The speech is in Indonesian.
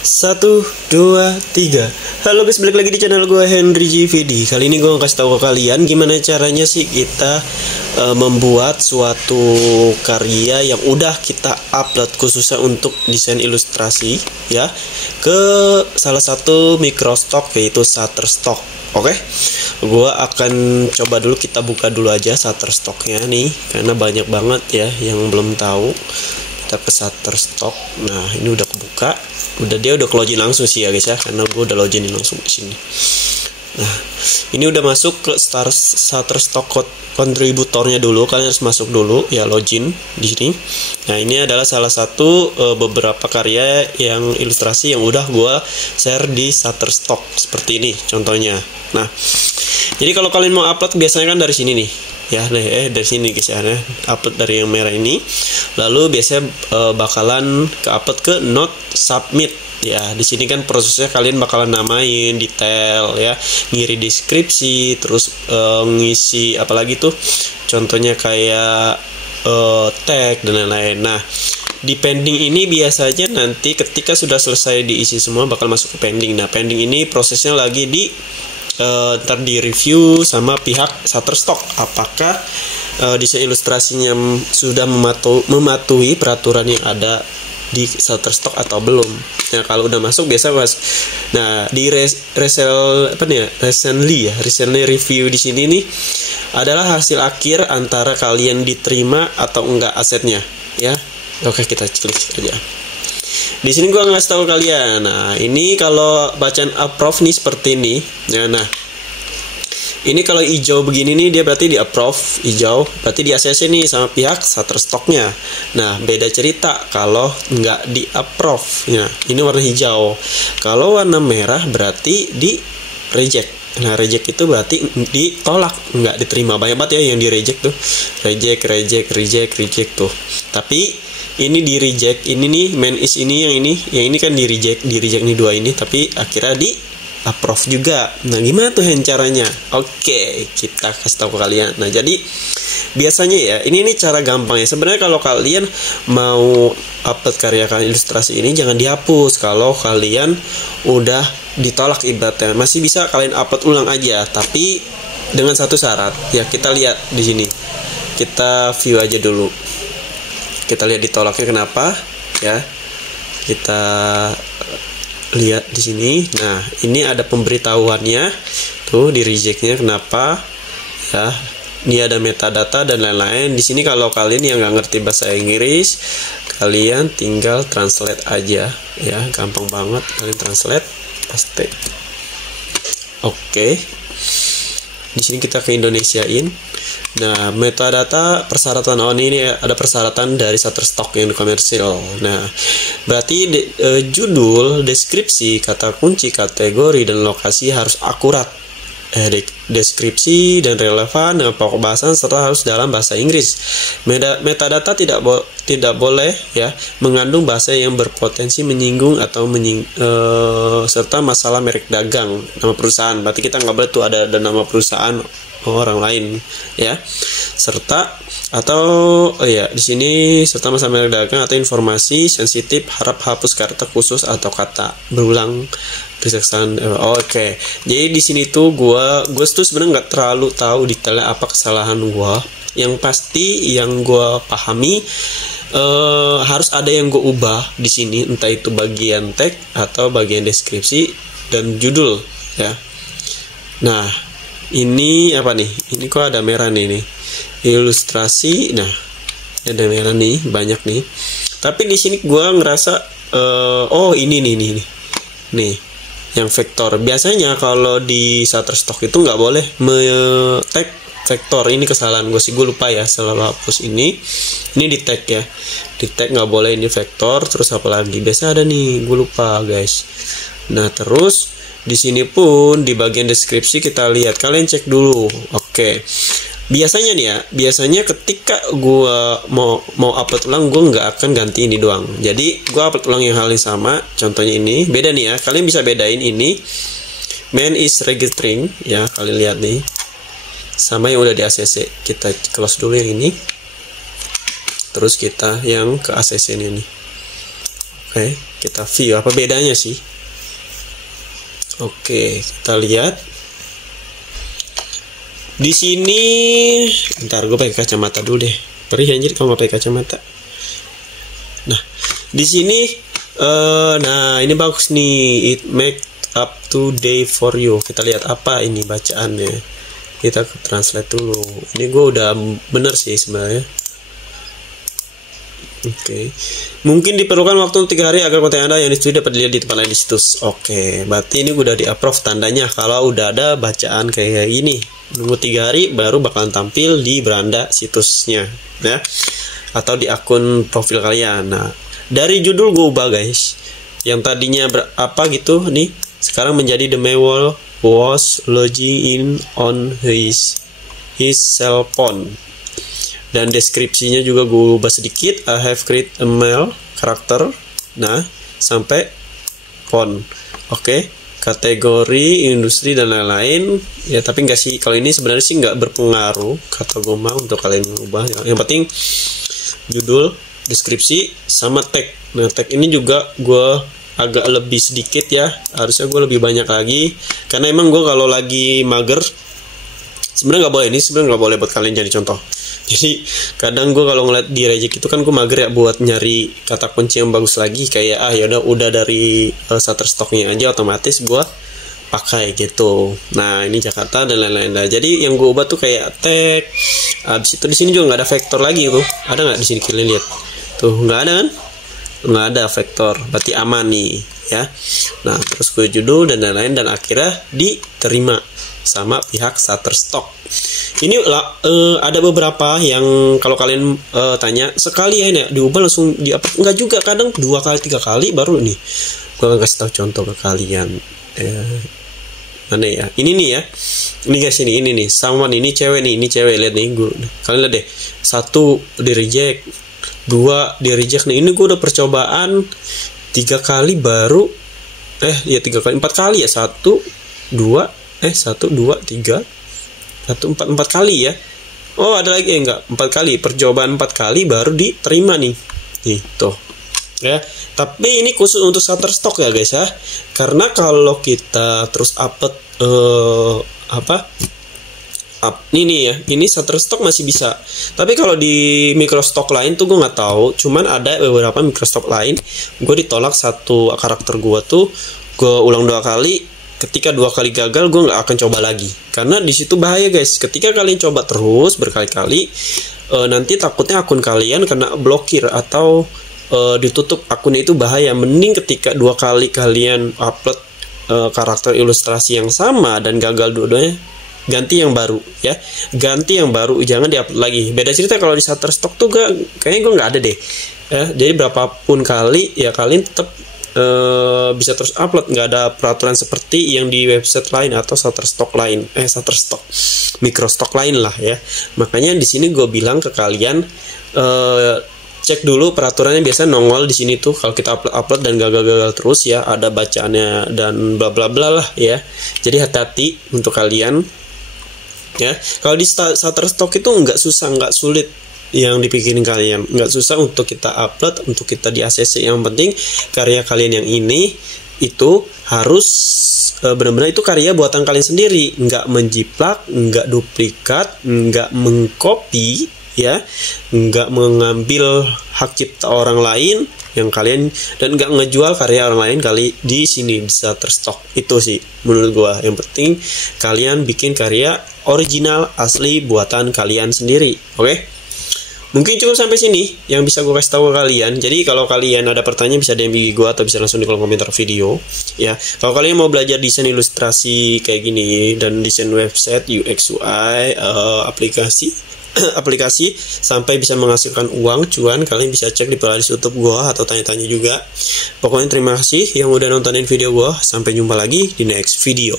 Satu, dua, tiga. Halo guys, balik lagi di channel gue Henry GVD. Kali ini gue kasih tahu ke kalian gimana caranya sih kita membuat suatu karya yang udah kita upload khususnya untuk desain ilustrasi ya ke salah satu microstock yaitu Shutterstock. Oke, gue akan coba dulu, kita buka dulu aja Shutterstocknya nih karena banyak banget ya yang belum tahu. Kita ke Shutterstock. Nah, ini udah kebuka. Dia udah login langsung sih ya guys ya, karena gue udah login langsung di sini. Nah, ini udah masuk ke Shutterstock kontributornya dulu. Kalian harus masuk dulu ya, login di sini. Nah, ini adalah salah satu beberapa karya yang ilustrasi yang udah gue share di Shutterstock seperti ini contohnya. Nah, jadi kalau kalian mau upload biasanya kan dari sini nih. Ya, dari sini guys ya, upload dari yang merah ini. Lalu biasanya bakalan ke upload ke Not Submit. Ya, di sini kan prosesnya kalian bakalan namain detail ya, ngiri deskripsi, terus ngisi apalagi tuh. Contohnya kayak tag dan lain-lain. Nah, di pending ini biasanya nanti ketika sudah selesai diisi semua bakal masuk ke pending. Nah, pending ini prosesnya lagi di ntar di review sama pihak Shutterstock apakah desain ilustrasinya sudah mematuhi peraturan yang ada di Shutterstock atau belum. Nah, kalau udah masuk biasa mas. Nah, di recently review di sini nih adalah hasil akhir antara kalian diterima atau enggak asetnya ya. Oke, kita klik aja. Di sini gua ngasih tahu kalian. Nah, ini kalau bacaan approve nih seperti ini. Ya, nah. Ini kalau hijau begini nih dia berarti di approve, hijau berarti di ACC nih sama pihak Shutterstocknya. Nah, beda cerita kalau nggak di approve. Nah, ini warna hijau. Kalau warna merah berarti di reject. Nah, reject itu berarti ditolak, nggak diterima. Banyak banget ya yang di reject tuh. Reject tuh. Tapi ini di reject, ini nih main is ini yang ini kan di reject nih dua ini, tapi akhirnya di approve juga. Nah, gimana tuh caranya? Oke, kita kasih tahu ke kalian. Nah, jadi biasanya ya ini cara gampang ya. Sebenarnya kalau kalian mau upload karya kalian ilustrasi ini jangan dihapus. Kalau kalian udah ditolak ibaratnya, masih bisa kalian upload ulang aja, tapi dengan satu syarat. Ya, kita lihat di sini. Kita view aja dulu. Kita lihat ditolaknya kenapa ya. Kita lihat di sini. Nah, ini ada pemberitahuannya tuh di rejectnya kenapa ya. Ini ada metadata dan lain-lain. Di sini kalau kalian yang nggak ngerti bahasa Inggris, kalian tinggal translate aja ya, gampang banget. Kalian translate, paste. Oke. Di sini kita ke Indonesiain. Nah, metadata persyaratan ini ada persyaratan dari Shutterstock yang komersial. Nah, berarti judul, deskripsi, kata kunci, kategori dan lokasi harus akurat. Deskripsi dan relevan dengan pokok bahasan serta harus dalam bahasa Inggris. Metadata tidak boleh ya mengandung bahasa yang berpotensi menyinggung atau serta masalah merek dagang, nama perusahaan. Berarti kita nggak boleh tuh ada nama perusahaan orang lain ya, serta atau di sini serta masalah merek dagang atau informasi sensitif, harap hapus kata khusus atau kata berulang kesaksian. Oke. Jadi di sini tuh gue tuh sebenarnya nggak terlalu tahu detailnya apa kesalahan gue. Yang pasti yang gue pahami harus ada yang gue ubah di sini, entah itu bagian tag atau bagian deskripsi dan judul ya. Nah, ini apa nih? Ini kok ada merah nih. Ilustrasi. Nah, ada merah nih, banyak nih. Tapi di sini gua ngerasa ini nih. Nih, yang vektor. Biasanya kalau di Shutterstock itu nggak boleh tag vektor. Ini kesalahan gue sih, gue lupa ya, selalu hapus ini. Ini di tag ya. Di tag nggak boleh ini vektor. Terus apa lagi? Biasa ada nih, gue lupa guys. Nah, terus di sini pun di bagian deskripsi kita lihat, kalian cek dulu. Oke. Biasanya nih ya, biasanya ketika gua mau upload ulang, gua nggak akan ganti ini doang. Jadi gua upload ulang yang hal yang sama. Contohnya ini, beda nih ya. Kalian bisa bedain ini man is registering ya, kalian lihat nih. Sama yang udah di ACC. Kita close dulu yang ini. Terus kita yang ke ACC ini. Oke. Kita view apa bedanya sih. Oke, kita lihat di sini. Ntar gue pakai kacamata dulu deh. Perih anjir kalau nggak pakai kacamata. Nah, di sini nah ini bagus nih, it make up to day for you. Kita lihat apa ini bacaannya. Kita translate dulu. Ini gue udah bener sih sebenarnya. Oke. Mungkin diperlukan waktu 3 hari agar konten Anda yang ditulis dapat dilihat di tempat lain di situs. Oke, berarti ini udah di-approve tandanya kalau udah ada bacaan kayak gini. Nunggu 3 hari baru bakalan tampil di beranda situsnya, ya. Atau di akun profil kalian. Nah, dari judul gue ubah guys. Yang tadinya apa gitu nih, sekarang menjadi The Maywall was logging in on his cell phone. Dan deskripsinya juga gue ubah sedikit. I have created a mail karakter. Nah, sampai phone. Oke, kategori industri dan lain-lain. Ya, tapi enggak sih. Kalau ini sebenarnya sih nggak berpengaruh kata gue mau untuk kalian mengubah. Yang penting judul, deskripsi, sama tag. Nah, tag ini juga gue agak lebih sedikit ya. Harusnya gue lebih banyak lagi. Karena emang gue kalau lagi mager, sebenarnya nggak boleh. Ini sebenarnya nggak boleh buat kalian jadi contoh. Jadi kadang gue kalau ngeliat di reject itu kan gue mager ya buat nyari kata kunci yang bagus lagi, kayak ya udah dari Shutterstocknya aja otomatis gue pakai gitu. Nah, ini Jakarta dan lain-lain. Nah, jadi yang gue ubah tuh kayak tag. Abis itu di sini juga nggak ada vektor lagi tuh. Ada nggak di sini kalian lihat? Tuh nggak ada kan? Nggak ada vektor. Berarti aman nih ya. Nah, terus gue judul dan lain-lain dan akhirnya diterima sama pihak Shutterstock. Ini ada beberapa yang kalau kalian tanya sekali ya ini diubah langsung di-upload. Enggak juga, kadang 2 kali 3 kali baru nih. Gue akan kasih tahu contoh ke kalian. Mana ya? Ini nih ya. Ini guys, ini nih. Someone ini cewek nih, ini cewek, lihat nih gue. Kalian lihat deh. 1 di reject, 2 di reject nih. Ini gue udah percobaan 3 kali baru 3 kali 4 kali ya. 1 2 1 2 3 4 kali ya. Oh, ada lagi enggak? 4 kali. Percobaan 4 kali baru diterima nih. Nih, tuh. Ya. Tapi ini khusus untuk Shutterstock ya, guys ya. Karena kalau kita terus upload ini ya, ini Shutterstock masih bisa. Tapi kalau di microstock lain tuh gue nggak tahu. Cuman ada beberapa microstock lain, gue ditolak satu karakter gue tuh, gue ulang 2 kali. Ketika 2 kali gagal, gue nggak akan coba lagi. Karena di situ bahaya guys. Ketika kalian coba terus berkali-kali, nanti takutnya akun kalian kena blokir atau ditutup akunnya, itu bahaya. Mending ketika 2 kali kalian upload karakter ilustrasi yang sama dan gagal dua-duanya, ganti yang baru ya. Ganti yang baru, jangan diupload lagi. Beda cerita kalau di Shutterstock tuh kayaknya gue nggak ada deh. Ya, jadi berapapun kali ya kalian tetap bisa terus upload, nggak ada peraturan seperti yang di website lain atau Shutterstock lain, Shutterstock microstock lain lah ya. Makanya di sini gue bilang ke kalian, cek dulu peraturannya. Biasa nongol di sini tuh kalau kita upload dan gagal terus ya, ada bacaannya dan bla bla bla lah ya. Jadi hati-hati untuk kalian ya. Kalau di Shutterstock itu nggak susah, nggak sulit yang dipikirin kalian, nggak susah untuk kita upload, untuk kita di ACC. Yang penting karya kalian yang ini itu harus benar-benar itu karya buatan kalian sendiri, nggak menjiplak, nggak duplikat, nggak mengcopy ya, nggak mengambil hak cipta orang lain yang kalian, dan nggak ngejual karya orang lain kali di sini di Shutterstock. Itu sih menurut gua yang penting, kalian bikin karya original asli buatan kalian sendiri. Oke? Mungkin cukup sampai sini yang bisa gue kasih tahu ke kalian. Jadi kalau kalian ada pertanyaan bisa DM gue atau bisa langsung di kolom komentar video ya. Kalau kalian mau belajar desain ilustrasi kayak gini dan desain website, UX UI, aplikasi sampai bisa menghasilkan uang cuan, kalian bisa cek di playlist YouTube gue atau tanya-tanya juga. Pokoknya terima kasih yang udah nontonin video gue. Sampai jumpa lagi di next video.